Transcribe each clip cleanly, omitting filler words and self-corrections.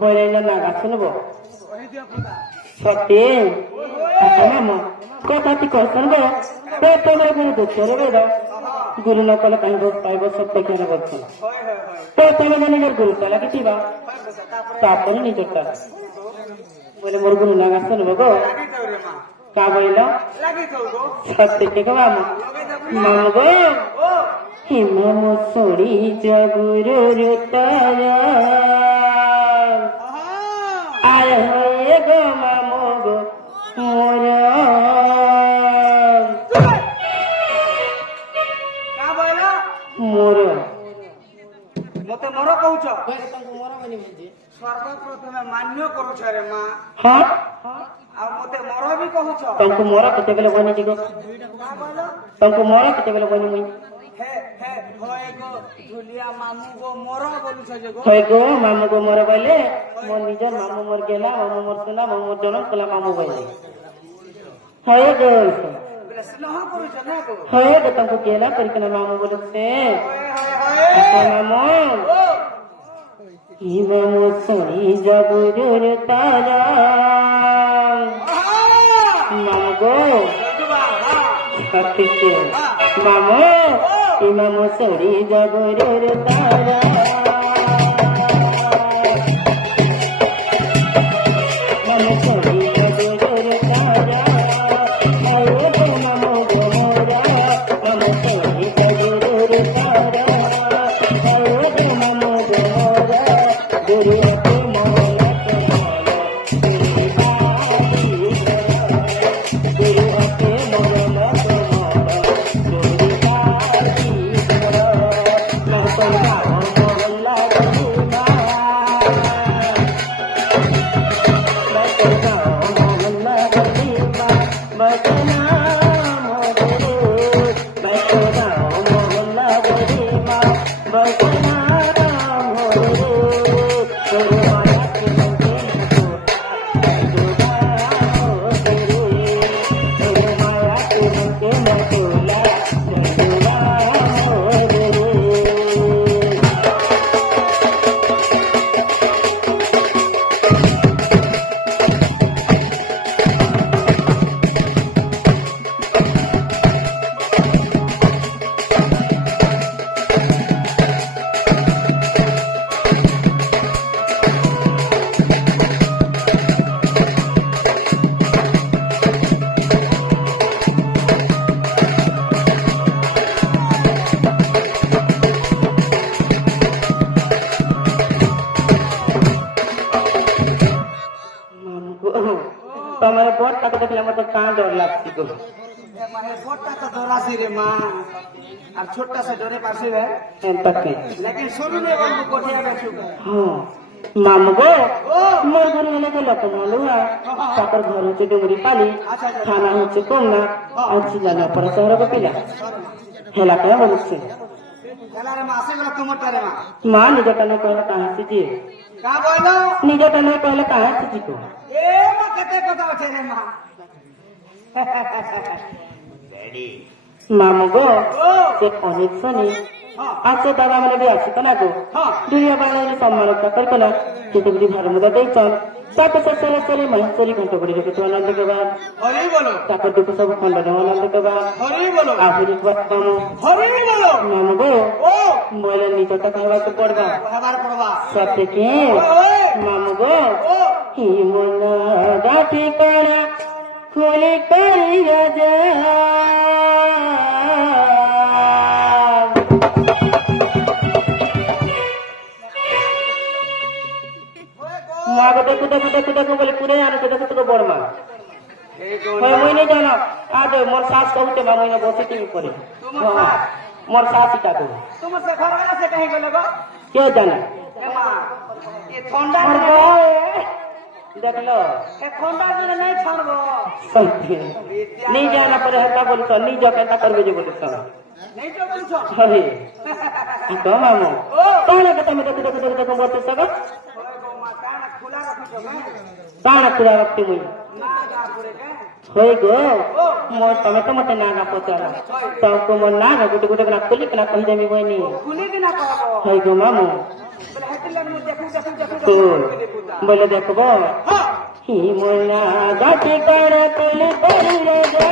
বইলে না গাছ শুনবো সত্যি মামা কথা তুই করছেন গো তোমার গুরু দেখতে রে গুরু ন কলে কাহিব পাইব সত্য কেন বলছেন তো তুমি নিজের গুরু তা লাগিবা তারপরে নিজেরটা বলে মোর গুরু না গাছ শুনবো গো কা বইল সত্যি ঠিক মামা মামা গো হিমাম সরি জগুরুর তারা আয় হয়ে গো মামো গো মোর মোর মতে মর কହୁଛ সর্বপ্রথমে মান্য କରୁଛ রে মা হ্যাঁ ଆଉ ମତେ ମର ବି କହୁଛ ତମକୁ ମୋର କେତେବେଳେ ବନିଛି ଗো ତମକୁ ମୋର କେତେବେଳେ ବନି ମୁଇଁ ହେ ହେ ହୋଏ ଗो ଝୁଲିଆ ମାମୁ ଗো ମର ବୋଲୁଛ ଯେ ଗো হয় গো মামু গো মোর বলে মোর নিজের মামু মোর গেলা মামু মোর সোনা মামু মোর জনম কলা মামু বলে হয় গো বলে স্নেহ କରୁଛ না গো হয় গো তমକୁ গেলা করিকনা মামু বলছে মামু হিমামু সরি জগুরুর তারা মামু গো সত্যি মামু হিমামু সরি জগুরুর তারা মামু সরি জগুরুর তারা আয় গো মামু গো মোরা মামু সরি জগুরুর তারা আয় গো মামু গো মোরা গুরু কে মোলা কে মোলা গুরু বাড়ি গুরু কে মোলা কে মোলা গুরু বাড়ি मैं तो गाँव मोहल्ला गरीबा मैं तो गाँव मोहल्ला गरीबा मैं तो नाम गुरु मैं तो गाँव मोहल्ला गरीबा मैं तो नाम गुरु गुरु माया के मंदिर गुरु माया के मंदिर में तोला তোমার বরটাকে দেখলে আমার তো কাঁ ডর লাগছে গো মানে বড়টা তো ডরাসি রে মা আর ছোটটা সে ডরে পারছিবে তাকে लेकिन शुरू में बोलबो कोठिया बैठू হ্যাঁ মামু গো মোর ঘরে এলে গেল তো মালুয়া তারপর ঘর হচ্ছে ডুমুরি পালি থানা হচ্ছে কন্যা আর জানা পরে শহরকে পিলা হেলা কে বলছে এলা রে মা আসে গেল তোমারটা রে মা মা নিজটা না কহলে কাহা সিজি का बोलो নিজটা না কহলে কাহা সিজি কো ए मा कते কথা আছে রে মা रेडी মামু গো ओ সে অনেক শনি আচ্ছা দাদা মানে বি আছে তো না গো দুনিয়া বাঙালি সম্মান রক্ষা করবে না কিন্তু যদি ধর্মদা দেইছন তারপর সরে সরে মহেশ্বরী ঘন্ট করে রেখে তো আনন্দ কেবা হরি বলো তারপর দুঃখ সব খণ্ডন আনন্দ কেবা হরি বলো আহুরি মামু হরি বলো মামু গো ओ বলে নিজটা খাইবাকে পড়বা हमार पड़वा সত্যি কি ओए মামু গো ओ হিমনা গাঠি করা খুলি করি রাজা মাকে দেখো দেখো দেখো দেখো বলে পুরে আনো তো দেখো তোকে বড় মা এই কোন হয় মই নেই জানো আজ মোর শাস কହୁছে মা মই না বসে টিভি করে মোর শাস ইটা কো তোমার সে ঘর वाला से कहीं गेले गो কে জানে ए मां ये ठंडा মোর में বউ দেখলো ए ठंडा में नहीं छोड़बो সত্যি नहीं जाना पड़े हटा बोली तो नहीं जा कहता करबे जे बोली तो नहीं तो बोलछो अरे ई तो मामो ताने के तमे देखो देखो देखो देखो बोलते सब ओए गो मां कान खुला रखो छो मैं ताने पूरा रखती मुई ना जा पुरे के होय गो मोर तमे तो मते नागा पचाला तो को मोर नागा गुटे गुटे कना खुली कना कहि देमी होय नी खुली भी ना कहबो होय गो मामो बोले हटल में देखू देखू देखू तो देखू बोले देखबो हां ही मोर नागा के करे कोली कोली रे जा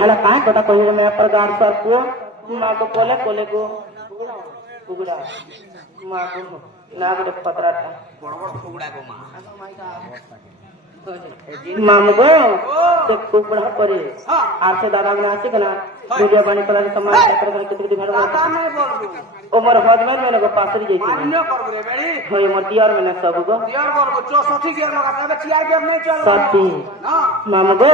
हला काय कोटा कहि में पर गाड़ सर को मां को कोले कोले को कुगड़ा मां को नाग रे पतराटा बड़ बड़ फुगड़ा गो मां मामू गो ते कुगड़ा परे आसे दादा गना आसे कना वीडियो बने कला समाज क्षेत्र में कितने घर दादा नहीं बोलबो ओ मोर हजबैंड में को पासरी जैती अन्य करबो रे बेड़ी होय मोर दियार में सब गो दियर करबो 64 गियर लगा तबे चिया गियर नहीं चल सती हां मामू गो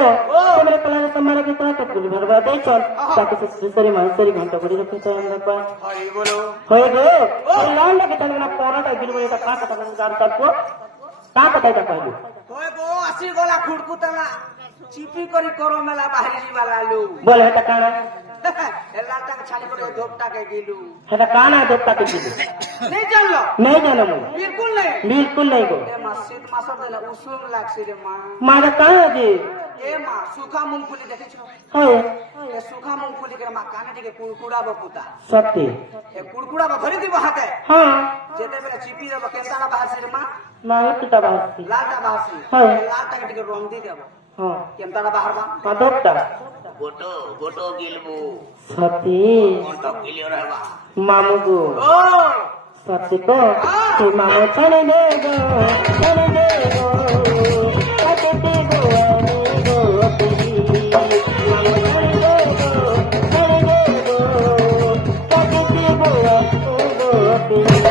मेरे कला समाज के तरह कुल भरवा दे चल ताकि ससुरी मानसरी घंटा पड़ी रखे तो हम पर हई बोलो होय गो लाल लगे तने पोराटा बिलबुल का का गाड़ सर को का पता कहलू होय गो आसी गोला खुड़कुतला चिपी करी करो मेला बाहरी जी वाला लू बोल हेटा काना एला तक छाली करे धोपटा के गिलू हेटा काना दोपता के दिलू नहीं जानलो नहीं जानो मु बिल्कुल नहीं गो ए मां शीत मासर देला उसुम लागसी रे मां मारा काना जी ए मां सूखा मूंगफली देखे छो होय ए सूखा मूंगफली के मां काने दिके कुड़कुड़ा बपुता सत्य ए कुड़कुड़ा बा भरी दिबो हाथे हां जेते बेला चिपी रे केताला बाहर से रे मां मां किता बासी लाटा बासी हां लाटा के दिके रोम दी देबो हां केताला बाहर बा हां दोपता गोटो गोटो गिलबो सत्य गोटो गिलियो रहबा मामू गो ओ सत्य को तू मामू चले दे गो चले दे गो कते गो आने गो अपनी मामू चले दे गो कते गो अपनी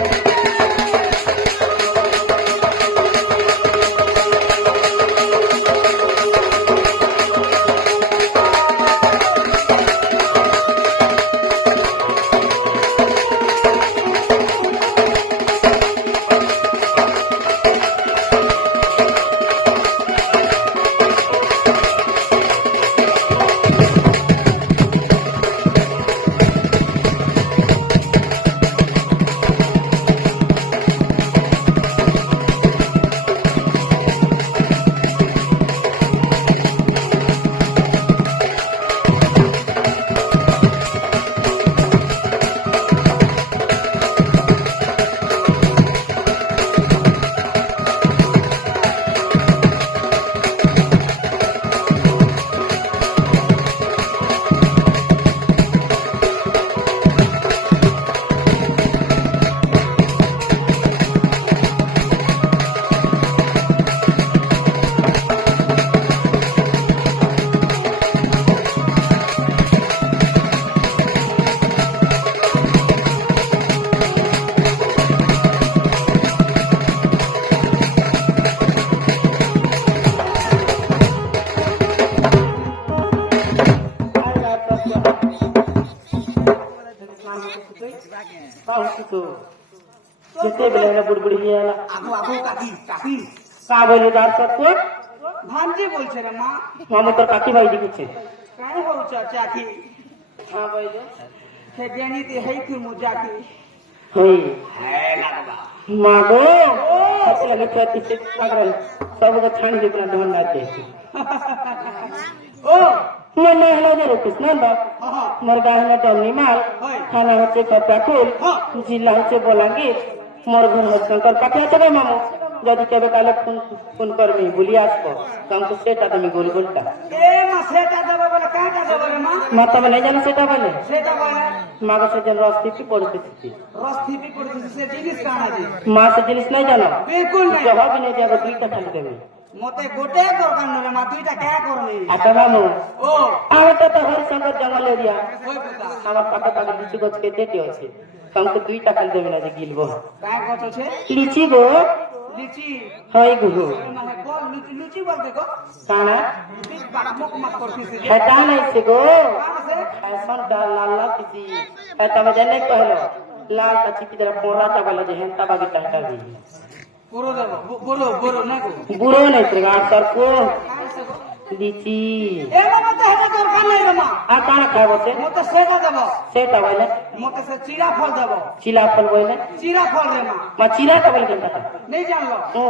তুই পাউছি তো যেতেবেলে না বুড়বুড়ি হয়ে এলা আগু আগু কাকি কাকি কা বলে তার সত্য ভাঞ্জি বলছে রে মা মামু তোর কাকি ভাই দিচ্ছে কাই হউছ চাকি হ্যাঁ বলে সে জ্ঞানীতে হেই তুই মজাকি হই হ্যাঁ লাগবা মা গো হাতে লাগে ফেরতি সে পাগল সবকে ছাড়ি দিবি না ধন রাখতে ও মনে হলো যে রুপিস না বাপ হ্যাঁ মোর গায়ে না ডমনি মাল হয়। থানা হচ্ছে কপাকুল হ্যাঁ। জিল্লা হচ্ছে বলাঙ্গীর মোর ঘর হচ্ছে তোর কাছে আছে রে মামু যদি কেবে কালে ফোন ফোন করবি বলি আসবো কারণ তো সেটা তুমি গোল গোলটা এ মা সেটা দেবো বলে কাটা দেবো রে মা মা তবে নাই জানো সেটা বলে সেটা বলে মা কাছে যেন রস্তিপি পড়তেছি রস থিপি করতেছে সে জিনিস কানা যে মা সে জিনিস নাই জানো বিলকুল নাই জবাবই নেই যাবো দুইটা খালি দেবে মতে গোটে দরকার নরে মা দুইটা কে করনি আচ্ছা মামু ও আমার তো হরিশঙ্কর জঙ্গল এরিয়া ওই কথা আমার পাকা পাকা লিচু গাছ কেটে আছে কাউকে 2 টাকা দেবে না যে গিলবো কাই কত আছে লিচি গো লিচি হয় গো মানে বল লুচি লুচি বলতে গো কানা বিশ বাড়া মুখ মাত করতেছে হেটা নাইছে গো আছে ফ্যাশন টা লাল লাল কিছি হেটা মে জানে কহলো লাল টা চিপি দরা পোরাটা বলে যে হেটা বাকি টাটা দি পুরো দেবো বড় বড় না গো বুড়ো নাই রে আর তার কো কাই আছে গো লিচি এ বাবা তো হেটা দরকার নাই রে মা আর কানা খাবো সে মতে সেটা দেবো সেটা বলে মতে সে চিরা ফল দেবো চিলা ফল বলে চিরা ফল রে মা মা চিরাটা বলে কেনটা নেই জানলো ও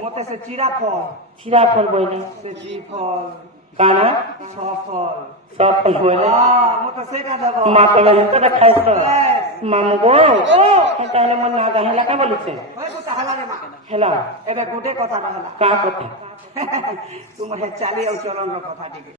মতে সে চিরা ফল চিরা ফল বলে সে জি ফল কানা ছ ফল সব ফল বলে মতে সেটা দেবো মা তবে হেটা খাইছ ব্যাস। মামু গো ও হেটা হলে মন না গাহে লাগা বলিছে ওই কথা হালা রে মা হেলা এবে গোটে কথা হালা কা কথা তোমার চালি আর চলন কথা টিকে